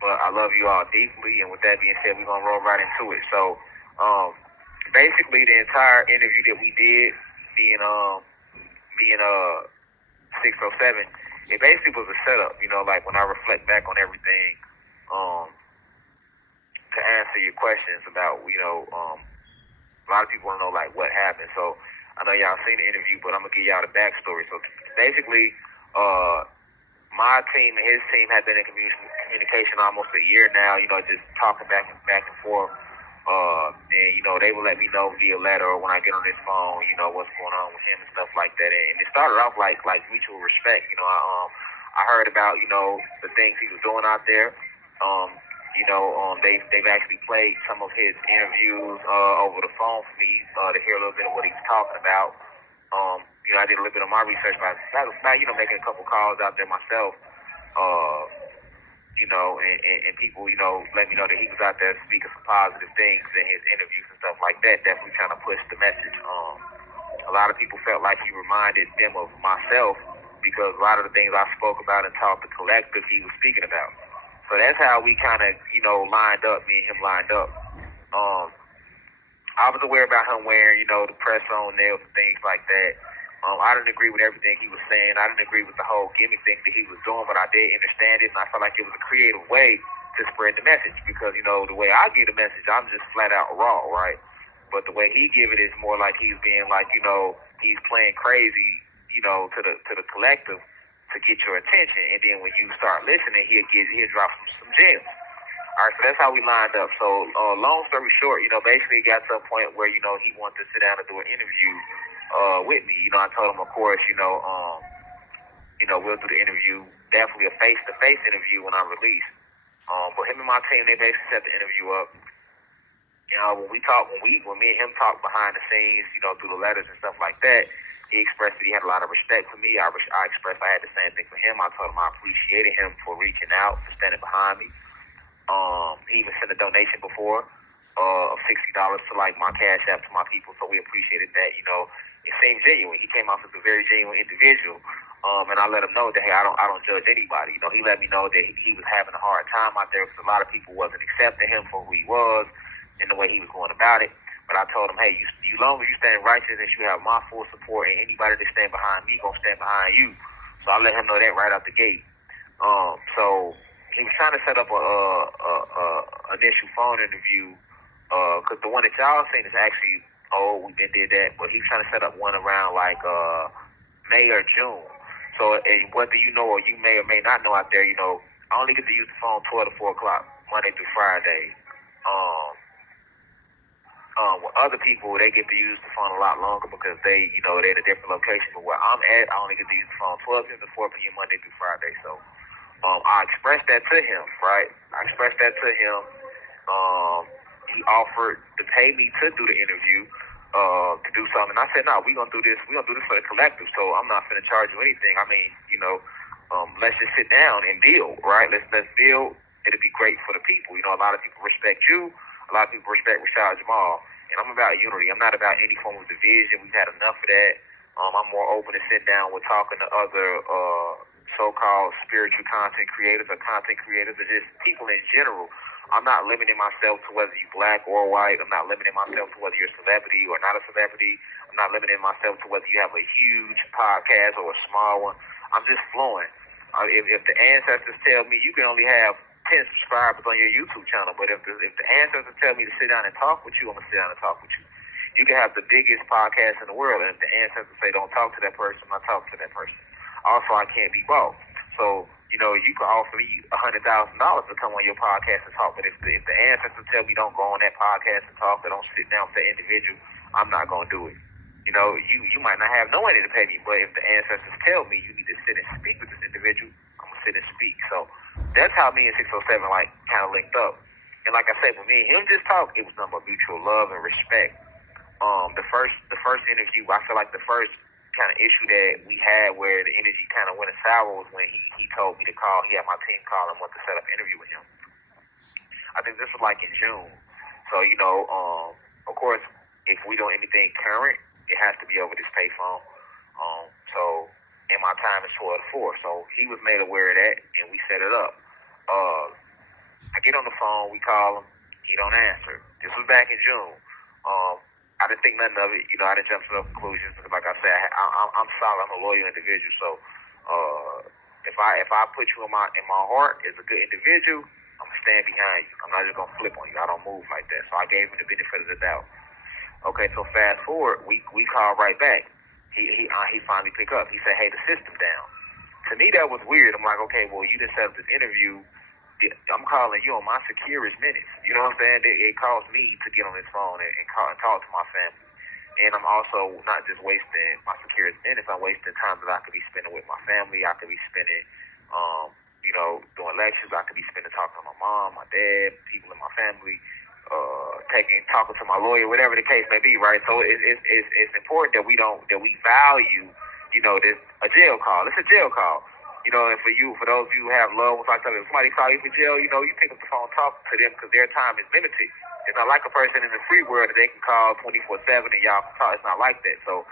But I love you all deeply, and with that being said, we're gonna roll right into it. So, um, basically, the entire interview that we did, me and me and 607, it basically was a setup. You know, like when I reflect back on everything, um, to answer your questions about, a lot of people want to know like what happened. So I know y'all seen the interview, but I'm gonna give y'all the backstory. So basically, uh, my team and his team had been in communication almost a year now. You know, just talking back and forth. And they would let me know via letter or when I get on this phone, what's going on with him and stuff like that. And it started off like mutual respect. I heard about the things he was doing out there. Um, they've actually played some of his interviews over the phone for me to hear a little bit of what he was talking about. I did a little bit of my research by making a couple calls out there myself. Uh, and people, let me know that he was out there speaking some positive things in his interviews and stuff like that. Definitely trying to push the message. A lot of people felt like he reminded them of myself because a lot of the things I spoke about and taught the collective he was speaking about. So that's how we kind of, lined up, me and him lined up. Um, I was aware about him wearing, the press on nails and things like that. I didn't agree with everything he was saying. I didn't agree with the whole gimmick thing that he was doing, but I did understand it, and I felt like it was a creative way to spread the message because, the way I give the message, I'm just flat out raw, right? But the way he give it is more like he's being like, he's playing crazy, to the collective to get your attention, and then when you start listening, he'll drop some gems. All right, so that's how we lined up. So, long story short, basically it got to a point where, he wanted to sit down and do an interview with me. I told him, of course, we'll do the interview, definitely a face-to-face interview when I release. But him and my team, they basically set the interview up. When we talk, when me and him talk behind the scenes, through the letters and stuff like that, he expressed that he had a lot of respect for me. I expressed I had the same thing for him. I told him I appreciated him for reaching out, for standing behind me. He even sent a donation before of $60 to like my cash app to my people, so we appreciated that. It seemed genuine. He came off as a very genuine individual, and I let him know that hey, I don't judge anybody. He let me know that he was having a hard time out there because a lot of people wasn't accepting him for who he was and the way he was going about it. But I told him, hey, you long as you stand righteous and you have my full support, and anybody that stand behind me gonna stand behind you. So I let him know that right out the gate. So he was trying to set up a initial phone interview because the one that y'all seen is actually we been did that, but he was trying to set up one around like May or June. So whether you know or you may or may not know out there, I only get to use the phone 12 to 4 o'clock Monday through Friday. Um, with other people, they get to use the phone a lot longer because they're in a different location. But where I'm at, I only get to use the phone 12 p.m. to 4 p.m. Monday through Friday. So I expressed that to him, right? I expressed that to him. Um, he offered to pay me to do the interview, to do something. And I said, no, we're gonna do this. We're gonna do this for the collective. So I'm not gonna charge you anything. I mean, let's just sit down and build, right? Let's build. It'll be great for the people. A lot of people respect you. A lot of people respect Rashad Jamal. And I'm about unity. I'm not about any form of division. We've had enough of that. I'm more open to sit down with talking to other so-called spiritual content creators or content creators or just people in general. I'm not limiting myself to whether you're black or white. I'm not limiting myself to whether you're a celebrity or not a celebrity. I'm not limiting myself to whether you have a huge podcast or a small one. I'm just flowing. If the ancestors tell me you can only have 10 subscribers on your YouTube channel, but if the ancestors tell me to sit down and talk with you, I'm going to sit down and talk with you. You can have the biggest podcast in the world, and if the ancestors say don't talk to that person, I'm not talking to that person. Also, I can't be bought. So, you can offer me $100,000 to come on your podcast and talk, but if the ancestors tell me don't go on that podcast and talk or don't sit down with that individual, I'm not going to do it. You might not have no money to pay me, but if the ancestors tell me you need to sit and speak with this individual, I'm going to sit and speak. So that's how me and 607 like kind of linked up. And like I said, when me and him just talked, it was nothing but mutual love and respect. The first interview, I feel like the first kind of issue that we had where the energy kind of went sour was when he told me to call. He had my team call and want to set up an interview with him. I think this was like in June. So of course, if we do anything current, it has to be over this payphone. So and my time is 12 to 4. So he was made aware of that, and we set it up. Uh, get on the phone, we call him, he don't answer. This was back in June. I didn't think nothing of it. I didn't jump to no conclusions because, like I said, I'm solid. I'm a loyal individual. So, if I put you in my heart as a good individual, I'm gonna stand behind you. I'm not just gonna flip on you. I don't move like that. So I gave him the benefit of the doubt. Okay, so fast forward, we called right back. He finally picked up. He said, "Hey, the system down." To me, that was weird. I'm like, okay, well, you just set up this interview. I'm calling you on my securest minutes. You know what I'm saying? It cost me to get on this phone and call and talk to my family. And I'm also not just wasting my securest minutes. I'm wasting time that I could be spending with my family. I could be spending, doing lectures. I could be spending talking to my mom, my dad, people in my family, talking to my lawyer, whatever the case may be, right? So it's important that we value, this a jail call. It's a jail call. And for those of you who have loved ones, like if somebody call you for jail, you pick up the phone, talk to them because their time is limited. It's not like a person in the free world that they can call 24/7 and y'all can talk. It's not like that. So,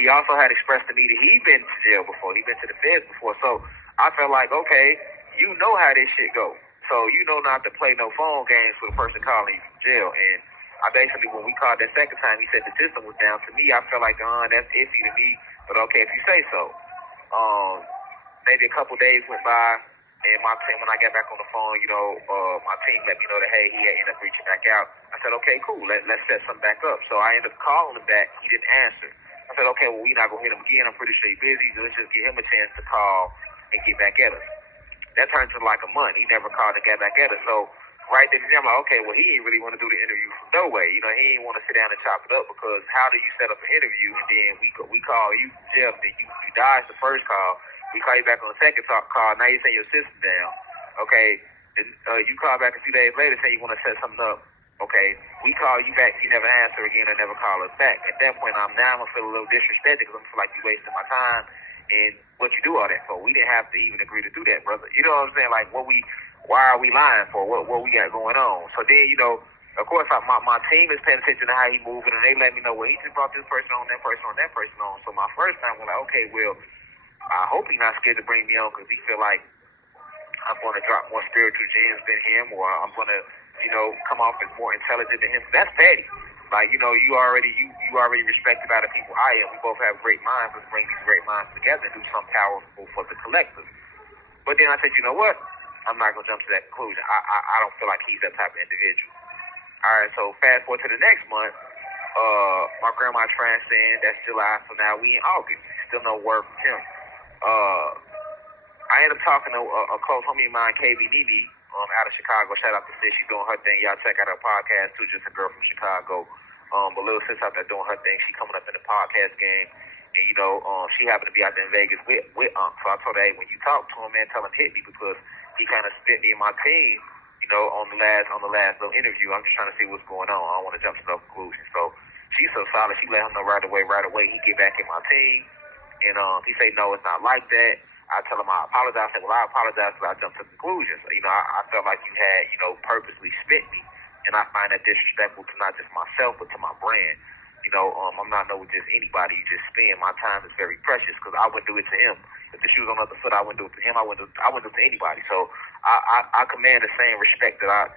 he also had expressed to me that he'd been to jail before. He'd been to the feds before. So I felt like, okay, you know how this shit goes. So you know not to play no phone games with a person calling you from jail. And I basically, when we called that second time, he said the system was down. To me, I felt like, that's iffy to me. But okay, if you say so. Maybe a couple days went by, and my team, when I got back on the phone, my team let me know that, hey, he had ended up reaching back out. I said, okay, cool, let's set something back up. So I ended up calling him back. He didn't answer. I said, okay, well, we're not going to hit him again. I'm pretty sure he's busy. Let's just give him a chance to call and get back at us. That turned to like a month. He never called and got back at us. So right then and there, I'm like, okay, well, he didn't really want to do the interview from no way. He didn't want to sit down and chop it up because how do you set up an interview and then we call you from jail, then you dodged the first call. We call you back on the second call. Now you're saying your system down. Okay. Then, you call back a few days later saying you want to set something up. Okay. We call you back. You never answer again or never call us back. At that point, I'm going to feel a little disrespected because I feel like you wasted my time and what you do all that for. We didn't have to even agree to do that, brother. You know what I'm saying? Like, why are we lying for? What we got going on? So then, of course, my team is paying attention to how he moving, and they let me know, well, he just brought this person on, that person on, that person on. So my first time, we're like, okay, well, I hope he's not scared to bring me on because he feel like I'm going to drop more spiritual gems than him, or I'm going to, come off as more intelligent than him. That's petty. Like, you already respect about the people I am. We both have great minds. Let's bring these great minds together and do something powerful for the collective. But then I said, you know what? I'm not going to jump to that conclusion. I don't feel like he's that type of individual. All right, so fast forward to the next month. My grandma transcended. That's July. So now we in August. Still no word from him. I ended up talking to a close homie of mine, KB Nene, out of Chicago. Shout out to sis. She's doing her thing. Y'all check out her podcast, too. Just a girl from Chicago. But little sis out there doing her thing. She coming up in the podcast game. And, she happened to be out there in Vegas with Unc. So I told her, hey, when you talk to him, man, tell him hit me because he kind of spit me and my team, on the last little interview. I'm just trying to see what's going on. I don't want to jump to no conclusion. So she's so solid. She let him know right away. He get back in my team. And he say, no, it's not like that. I tell him I apologize. I said, well, I apologize because I jumped to conclusions. I felt like you had, purposely spit me. And I find that disrespectful to not just myself, but to my brand. I'm not no just anybody you just spend. My time is very precious because I wouldn't do it to him. If the shoe was on the other foot, I wouldn't do it to him. I wouldn't do it to anybody. So I command the same respect that I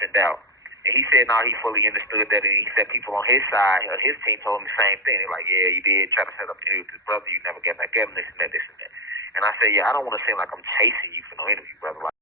send out. And he said, no, he fully understood that, and he said people on his side, his team told him the same thing. They're like, yeah, you did try to set up an interview with his brother. You never get back at him, this and that, this and that. And I said, yeah, I don't want to seem like I'm chasing you for no interview, brother. Like,